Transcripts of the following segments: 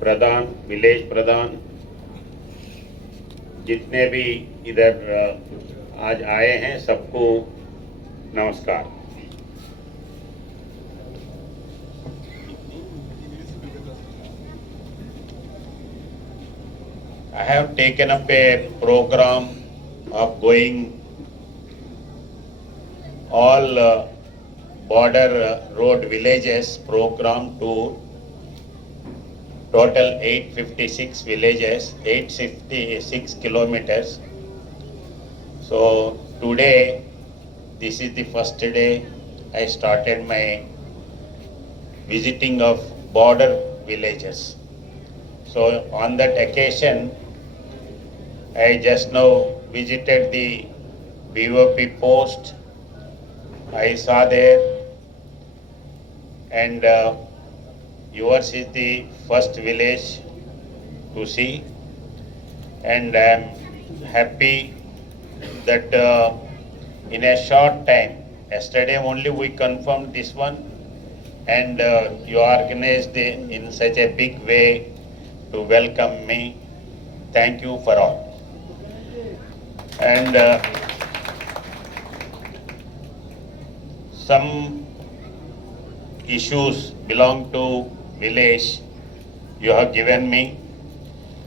प्रधान, village प्रधान, जितने भी इधर आज आए हैं, सबको नमस्कार। I have taken up a program of going all border road villages program to total 856 villages, 856 kilometers. So today, this is the first day I started my visiting of border villages. So on that occasion, I just now visited the BOP post. I saw there, and yours is the first village to see, and I am happy that in a short time, yesterday only we confirmed this one, and you organized in such a big way to welcome me. Thank you for all. And some issues belong to village you have given me,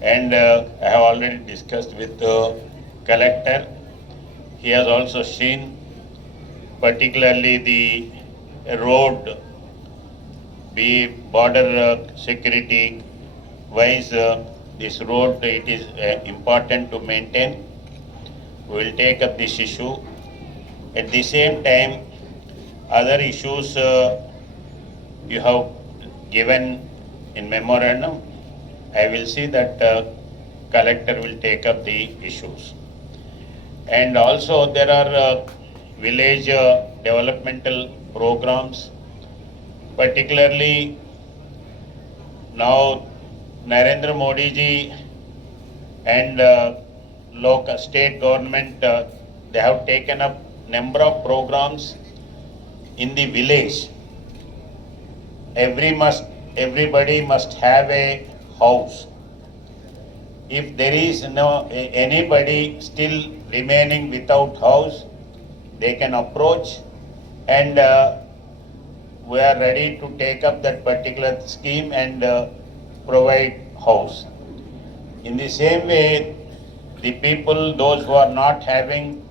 and I have already discussed with the collector. He has also seen particularly the road, be border security wise, this road, it is important to maintain. We will take up this issue. At the same time, other issues you have given in memorandum, I will see that collector will take up the issues. And also there are village developmental programs, particularly now Narendra Modi ji and local state government, they have taken up number of programs in the village. Everybody must have a house. If there is anybody still remaining without house, they can approach, and we are ready to take up that particular scheme and provide house. In the same way, the people, those who are not having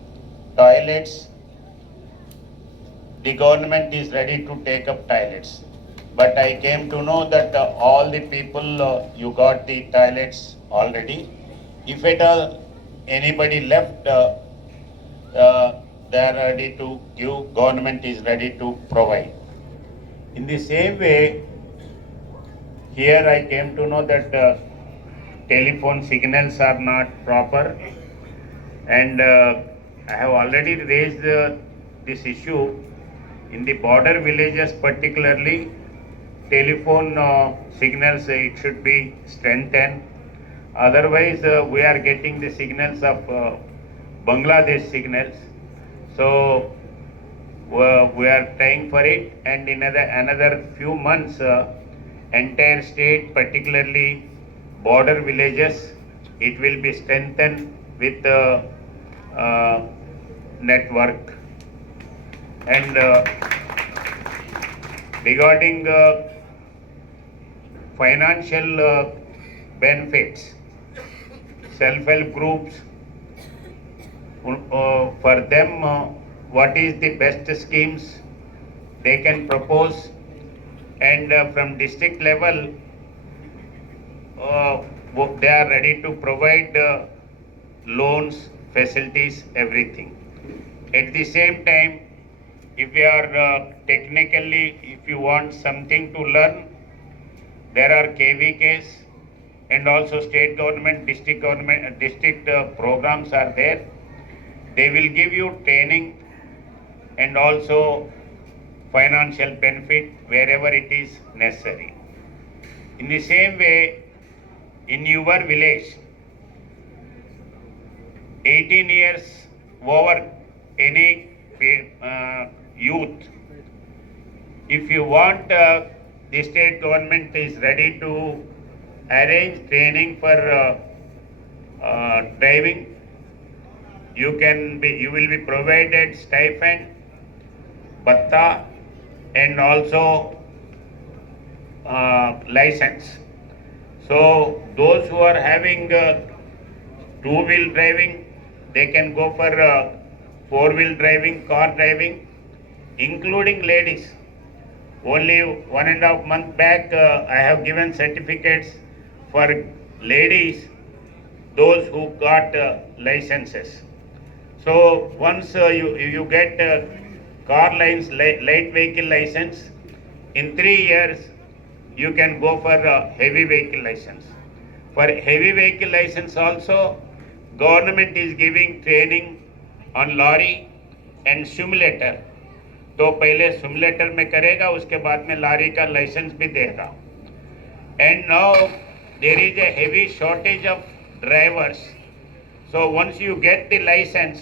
toilets, the government is ready to take up toilets. But I came to know that all the people, you got the toilets already. If at all anybody left, they are ready to give, government is ready to provide. In the same way, here I came to know that telephone signals are not proper, and I have already raised this issue in the border villages, particularly telephone signals, it should be strengthened. Otherwise, we are getting the signals of Bangladesh signals. So we are trying for it, and in another few months, entire state, particularly border villages, it will be strengthened with network. And regarding financial benefits, self-help groups, for them, what is the best schemes they can propose, and from district level, they are ready to provide loans, facilities, everything. At the same time, if you are technically, if you want something to learn, there are KVKs, and also state government, district programs are there. They will give you training and also financial benefit wherever it is necessary. In the same way, in your village, 18 years over any youth, if you want, the state government is ready to arrange training for driving. You will be provided stipend, bhatta, and also license. So those who are having two-wheel driving, they can go for four-wheel driving, car driving, including ladies. Only 1.5 months back, I have given certificates for ladies, those who got licenses. So once you get light vehicle license, in 3 years you can go for heavy vehicle license. For heavy vehicle license also, government is giving training on lorry and simulator. तो पहले simulator में करेगा, उसके बाद में lorry का licence भी देगा. And now there is a heavy shortage of drivers. So once you get the license,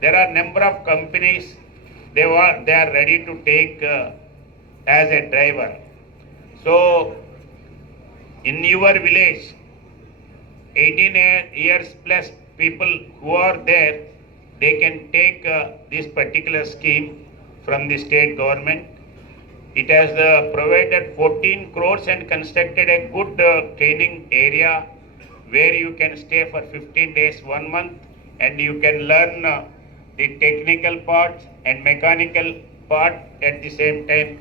there are number of companies they are ready to take as a driver. So in your village, 18 years plus people who are there, they can take this particular scheme from the state government. It has provided 14 crores and constructed a good training area where you can stay for 15 days, 1 month, and you can learn the technical parts and mechanical part at the same time,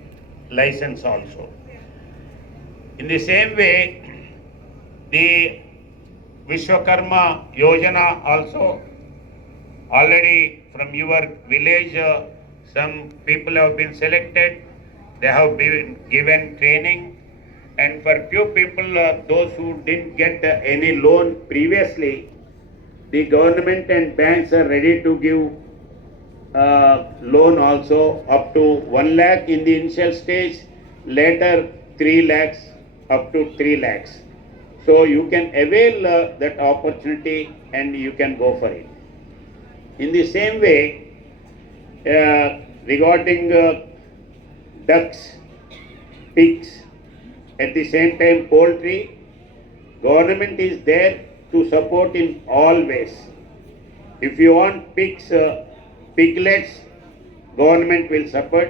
license also. In the same way, the Vishwakarma Yojana also, already from your village, some people have been selected, they have been given training, and for few people, those who didn't get any loan previously, the government and banks are ready to give loan also up to 1 lakh in the initial stage, later 3 lakhs up to 3 lakhs. So you can avail that opportunity and you can go for it. In the same way, regarding ducks, pigs, at the same time poultry, government is there to support in all ways. If you want pigs, piglets, government will support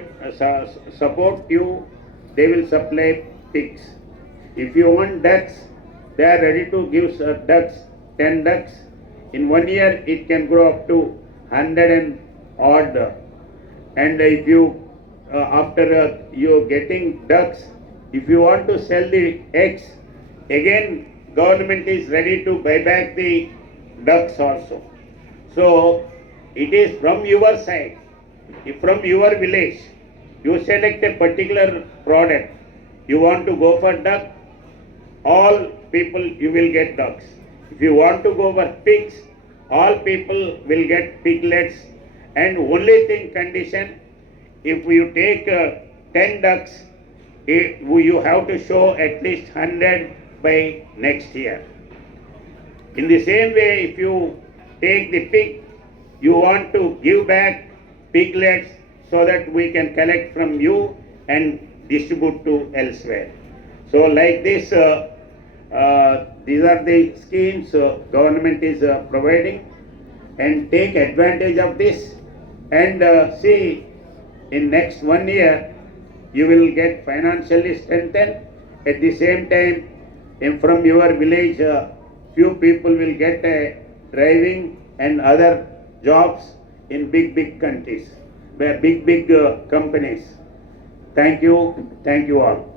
you, they will supply pigs. If you want ducks, they are ready to give ducks, 10 ducks. In 1 year, it can grow up to 100 and odd. And if you, after you getting ducks, if you want to sell the eggs, again government is ready to buy back the ducks also. So it is from your side, if from your village, you select a particular product, you want to go for duck, all people you will get ducks. If you want to go for pigs, all people will get piglets. And only thing condition, if you take 10 ducks, you have to show at least 100 by next year. In the same way, if you take the pig, you want to give back piglets so that we can collect from you and distribute to elsewhere. So like this, these are the schemes government is providing, and take advantage of this and see in next 1 year you will get financially strengthened. At the same time, from your village, few people will get driving and other jobs in big countries, big companies. Thank you all.